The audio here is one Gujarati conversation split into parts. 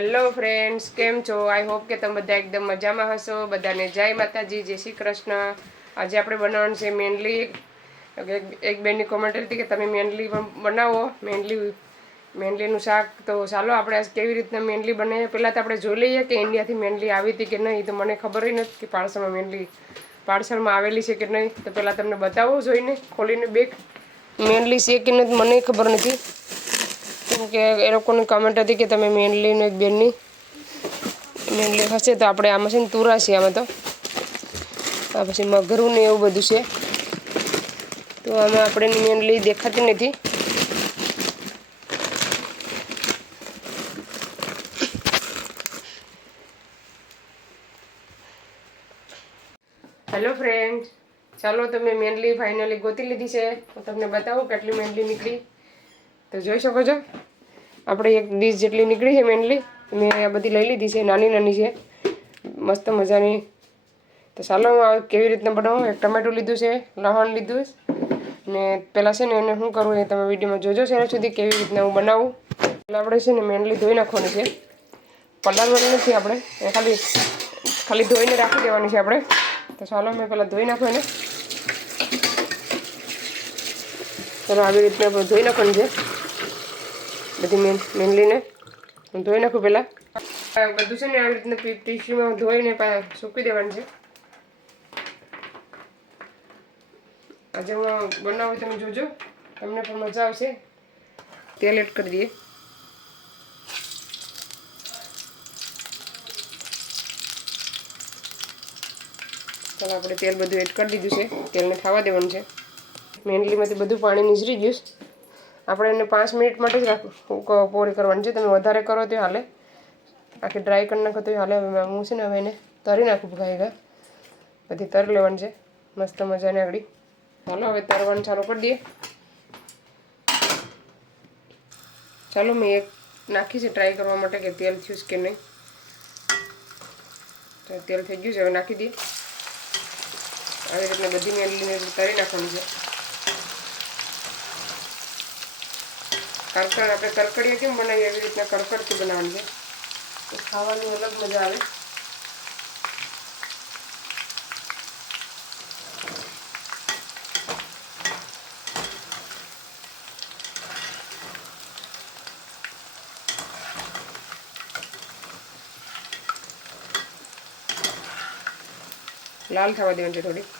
હેલો ફ્રેન્ડ્સ કેમ છો? આઈ હોપ કે તમે બધા એકદમ મજામાં હશો. બધાને જય માતાજી, જય શ્રી કૃષ્ણ. આજે આપણે બનાવવાનું છે મેનલી એક બેનની કોમેન્ટ હતી કે તમે મેનલી પણ બનાવો. મેનલી મેનલીનું શાક. તો ચાલો આપણે આજ કેવી રીતના મેનલી બને પહેલાં તો આપણે જોઈ લઈએ કે ઇન્ડિયાથી મેનલી આવી હતી કે નહીં. તો મને ખબર નથી કે પાર્સલમાં મેનલી પાર્સલમાં આવેલી છે કે નહીં. તો પહેલાં તમને બતાવો જોઈને. ખોલીને બેગ મેનલી છે કે નથી મને ખબર નથી. કે એ લોકોની કમેન્ટ હતી કે તમે મેનલીનું એક બેનની મેનલી હશે તો આપણે આમાં છે ને તુરા આમાં તો. આ પછી મગરું ને એવું બધું છે. તો આમાં આપણે મેનલી દેખાતી નથી. હેલો ફ્રેન્ડ ચાલો, તમે મેનલી ફાઇનલી ગોતી લીધી છે. હું તમને બતાવું કેટલી મેનલી નીકળી. તો જોઈ શકો છો. આપણે એક ડીશ જેટલી નીકળી છે મેનલી મેં આ બધી લઈ લીધી છે, નાની નાની છે. મસ્ત મજાની. તો ચાલો હું કેવી રીતના બનાવું? એક ટમેટું લીધું છે, લહણ લીધું ને પહેલાં છે ને એને શું કરવું એ તમે વિડીયોમાં જોજો છે સુધી કેવી રીતના હું બનાવું. એટલે આપણે છે ને મેનલી ધોઈ નાખવાની છે. પલાળવાની નથી આપણે. એ ખાલી ખાલી ધોઈને રાખી દેવાની છે આપણે. તો ચાલો મેં પહેલાં ધોઈ નાખો એને. ચાલો આવી રીતના આપણે ધોઈ નાખવાની છે. બધી મેન મેનલીને હું ધોઈ નાખું પહેલાં. બધું છે ને આવી રીતના ટીશ્યુમાં ધોઈને સૂકી દેવાનું છે. આજે હું બનાવું તમે જોજો. તમને પણ મજા આવશે. તેલ એડ કરી દઈએ. ચાલો આપણે તેલ બધું એડ કરી દીધું છે. તેલને ખાવા દેવાનું છે. મેનલીમાંથી બધું પાણી નીચરી ગયું. આપણે એને પાંચ મિનિટ માટે જ રાખવું પૂરી કરવાની. છે તમે વધારે કરો તો હાલે. આખી ડ્રાય કરી નાખો તો હાલે. હવે હું છે ને હવે એને તરી નાખું ભાઈ ગા બધી તરી લેવાની છે. મસ્ત મજાની આગળ. ચાલો, હવે તરવાનું ચાલુ કરી દઈએ. ચાલો, મેં એક નાખી છે ટ્રાય કરવા માટે કે તેલ થયું કે નહીં. તેલ થઈ ગયું છે. હવે નાખી દઈએ. આવી રીતના બધી મેલીને તરી નાખવાની છે. કરકડ આપણે કરકડીએ કેમ બનાવીએ? એવી રીતના કડકડથી બનાવવાની છે. ખાવાની અલગ મજા આવે. લાલ થવા દેવાની છે થોડી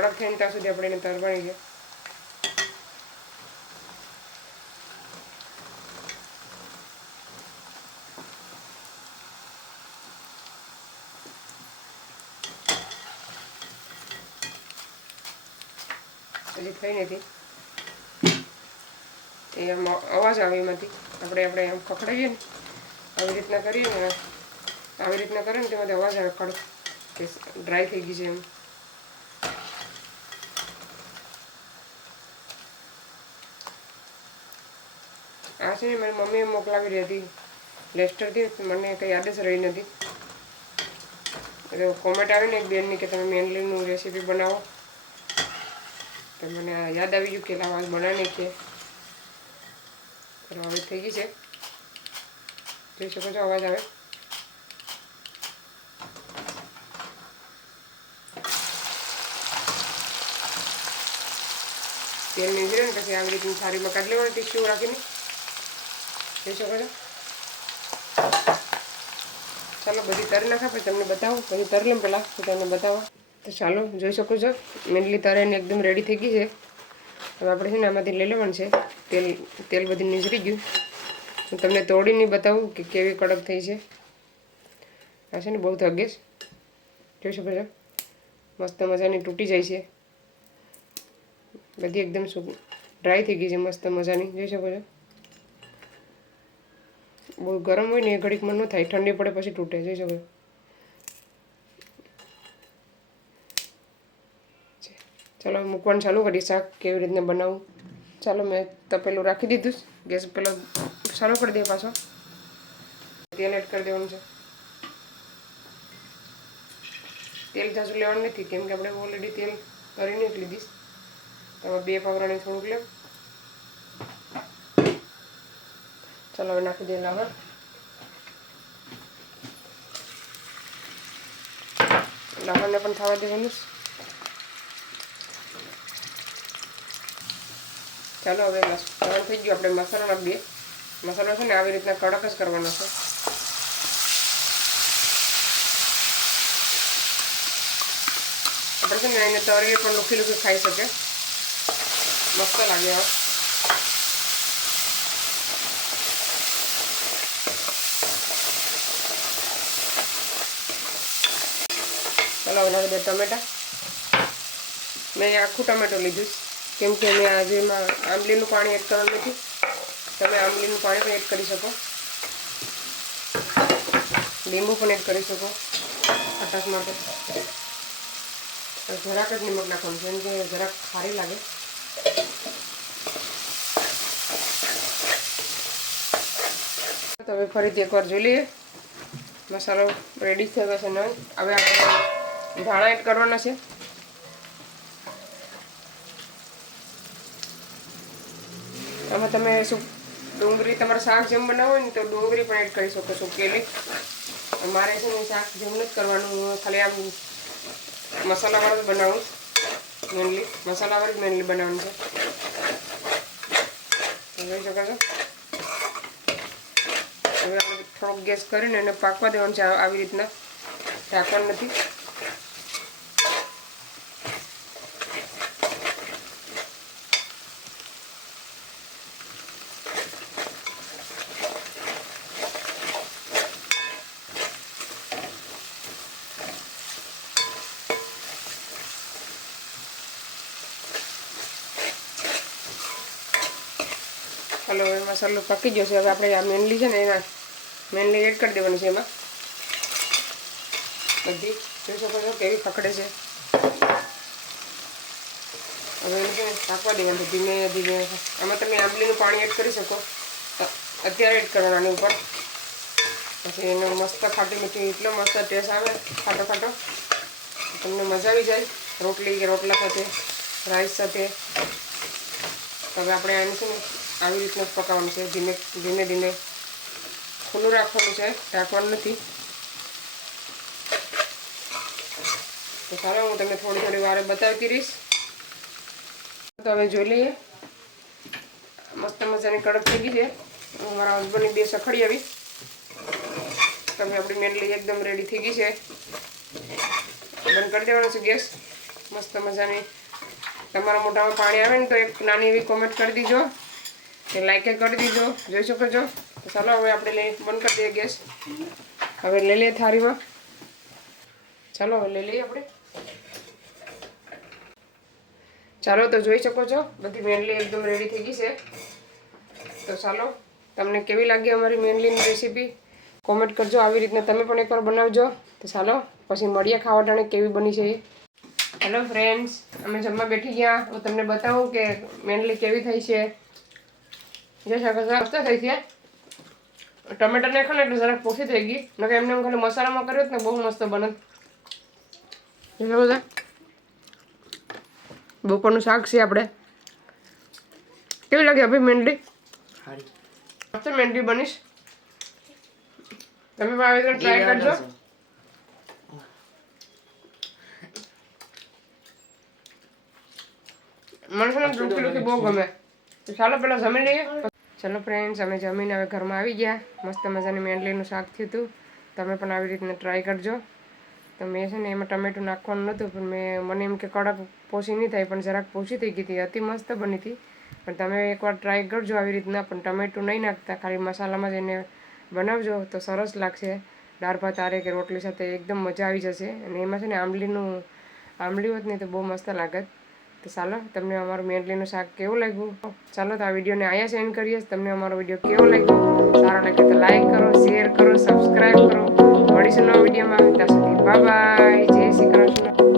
કડક થઈને ત્યાં સુધી આપણે એને તરવાની છે. હજી થઈ નથી. એ આમ અવાજ આવે એમાંથી. આપણે આપણે એમ ખખડાવીએ ને, આવી રીતના કરીએ ને, આવી રીતના કરીએ ને તેમાંથી અવાજ આવે, કડક. કે ડ્રાય થઈ ગઈ છે એમ. છે મારી મમ્મીએ મોકલાવી હતી. લેસ્ટરથી મને કંઈ યાદ જ રહી નથી. એટલે કોમેન્ટ આવીને એક બેનની કે તમે મેનલીનું રેસીપી બનાવો. તો મને યાદ આવી ગયું કે લાવા બનાવી કે હવે થઈ ગઈ છે. જોઈ શકો છો, અવાજ આવે. તેલ નીકળે ને પછી આવી રીતની સારી કાઢી લેવાનું ટીસ્યુ રાખીને જોઈ શકો છો ચાલો બધી તરી નાખા, પછી તમને બતાવું. પછી તરી લઉં પહેલાં પછી તમને બતાવો. તો ચાલો, જોઈ શકો છો, મેનલી તરીને એકદમ રેડી થઈ ગઈ છે. હવે આપણે છે ને આમાંથી લઈ લેવાનું છે. તેલ તેલ બધું નીચરી ગયું. હું તમને તોડીને બતાવું કે કેવી કડક થઈ છે. આ છે ને બહુ થગેશ જોઈ શકો છો. મસ્ત મજાની તૂટી જાય છે. બધી એકદમ ડ્રાય થઈ ગઈ છે, મસ્ત મજાની. જોઈ શકો છો. બહુ ગરમ હોય ને એ ઘડીકમાં ન થાય, ઠંડી પડે પછી તૂટે, જઈ શકો ચાલો મૂકવાનું ચાલુ કરી શાક કેવી રીતના બનાવું? ચાલો મેં તપેલું રાખી દીધું ગેસ પેલો ચાલુ કરી દે પાછો. તેલ એડ કરી દેવાનું છે. તેલ જાજુ લેવાનું નથી, કેમ કે આપણે ઓલરેડી તેલ કરીને જ લીધીશ તમે બે પાવરાને થોડુંક લો ચાલો હવે નાખી દઈએ લહણ લહણને પણ થવા દેવાનું ચાલો હવે લહણ થઈ ગયું આપણે મસાલો નાખીએ મસાલો છે ને આવી રીતના કડક જ કરવાનો છે આપણે છે ને એને તરીએ પણ લુખી લુખી ખાઈ શકે મસ્ત લાગે આ ચાલો નાખી દે ટમેટા. મેં આખું ટમેટો લીધું છે. કેમ કે મેં આજે એમાં આંબલીનું પાણી એડ કરવાનું નથી. તમે આંબલીનું પાણી પણ એડ કરી શકો. લીંબુ પણ એડ કરી શકો. ખટાશ માટે. જરાક જ નિમક નાખવાનું છે, કેમ કે જરાક ખારી લાગે. તો હવે ફરીથી એકવાર જોઈ લઈએ. મસાલો રેડી થયો છે નહીં હવે આપણે ધાણા એડ કરવાના છે. આમાં તમે શું ડુંગળી તમારે શાક જેમ બનાવો ને તો ડુંગળી પણ એડ કરી શકો છો કેલી. મારે છે ને શાક જેમ નથી કરવાનું. ખાલી આમ મસાલાવાળું જ બનાવું. મેનલી મસાલાવાળું જ મેનલી બનાવવાનું છે. જોઈ શકો છો. હવે આપણે થોડોક ગેસ કરીને એને પાકવા દેવાનું છે આવી રીતના. ઢાંકણ નથી. ચાલો હવે મસાલો પકી ગયો છે. હવે આપણે આ મેનલી છે ને એમાં મેનલી એડ કરી દેવાની છે એમાં. બધી જોઈ શકો છો કેવી પકડે છે. હવે એને છે ને પાકવા દેવાનું ધીમે ધીમે. આમાં તમે આંબલીનું પાણી એડ કરી શકો. અત્યારે એડ કરવાનું ઉપર. પછી એનો મસ્ત ખાટી મીઠી એટલો મસ્ત ટેસ્ટ આવે, ખાટો ખાટો. તમને મજા આવી જાય રોટલી કે રોટલા સાથે રાઈસ સાથે. હવે આપણે આને છે ને આવી રીતના જ પકાવવાનું છે. ધીમે ધીમે ધીમે ખુલ્લું રાખવાનું છે. ઢાંકવાનું નથી. તો ચાલો, હું તમને થોડી થોડી વારે બતાવતી રહીશ. તો હવે જોઈ લઈએ. મસ્ત મજાની કડક થઈ ગઈ છે. હું મારા હસબન્ડની બે સખડી આવી. તમે આપણી મેનલી એકદમ રેડી થઈ ગઈ છે. બંધ કરી દેવાનો છે ગેસ. મસ્ત મજાની તમારા મોઢામાં પાણી આવે ને તો એક નાની એવી કોમેન્ટ કરી દીજો. કે લાઈક કરી દીધો. જોઈ શકો છો? તો ચાલો હવે આપણે લઈ બંધ કરી દઈએ ગેસ. હવે લઈ લઈએ થાળીમાં. ચાલો હવે લઈ લઈએ આપણે. ચાલો, તો જોઈ શકો છો? બધી મેનલી એકદમ રેડી થઈ ગઈ છે. તો ચાલો, તમને કેવી લાગી અમારી મેનલીની રેસીપી કોમેન્ટ કરજો. આવી રીતના તમે પણ એકવાર બનાવજો. તો ચાલો, પછી મળીએ ખાવા ટાણે કેવી બની છે એ. હેલો ફ્રેન્ડ્સ અમે જમવા બેઠી ગયા. હું તમને બતાવું કે મેનલી કેવી થઈ છે. શકો છો થઈ છે. ટમેટા નાખો ને એટલે જરાક પોસી થઈ ગઈ. નકે એમને એમ ખાલી મસાલામાં કર્યો ને બહુ મસ્ત બને. બધા બપોરનું શાક છે આપણે કેવી લાગે અભી મેંડી મસ્ત મેંડી બનીશ. તમે પણ આવી ટ્રાય કરજો. મને છે ને રૂખી રૂખી બહુ ગમે. તો ચાલો પેલા જમી લઈએ. ચાલો ફ્રેન્ડ્સ અમે જમીને હવે ઘરમાં આવી ગયા. મસ્ત મજાની મેંડલીનું શાક થયું હતું. તમે પણ આવી રીતના ટ્રાય કરજો. તો મેં છે ને એમાં ટમેટું નાખવાનું નહોતું, પણ મેં, મને એમ કે કડક પોસી નહીં થાય, પણ જરાક પોસી થઈ ગઈ હતી. અતિ મસ્ત બની હતી. પણ તમે એકવાર ટ્રાય કરજો આવી રીતના, પણ ટમેટું નહીં નાખતા. ખાલી મસાલામાં જ એને બનાવજો તો સરસ લાગશે. દાળ ભાત આરે કે રોટલી સાથે એકદમ મજા આવી જશે. અને એમાં છે ને આંબલીનું, આંબલી હોત ને તો બહુ મસ્ત લાગત. તો ચાલો, તમને અમારું મેંડલીનું શાક કેવું લાગ્યું? ચાલો તો આ વિડીયોને અહીંયા સેન્ડ કરીએ. તમને અમારો વીડિયો કેવો લાગ્યો? સારો લાગે તો લાઈક કરો શેર કરો સબસ્ક્રાઈબ કરો. મળીશું નવા વિડીયોમાં. ત્યાં સુધી બાય જય શ્રી કૃષ્ણ.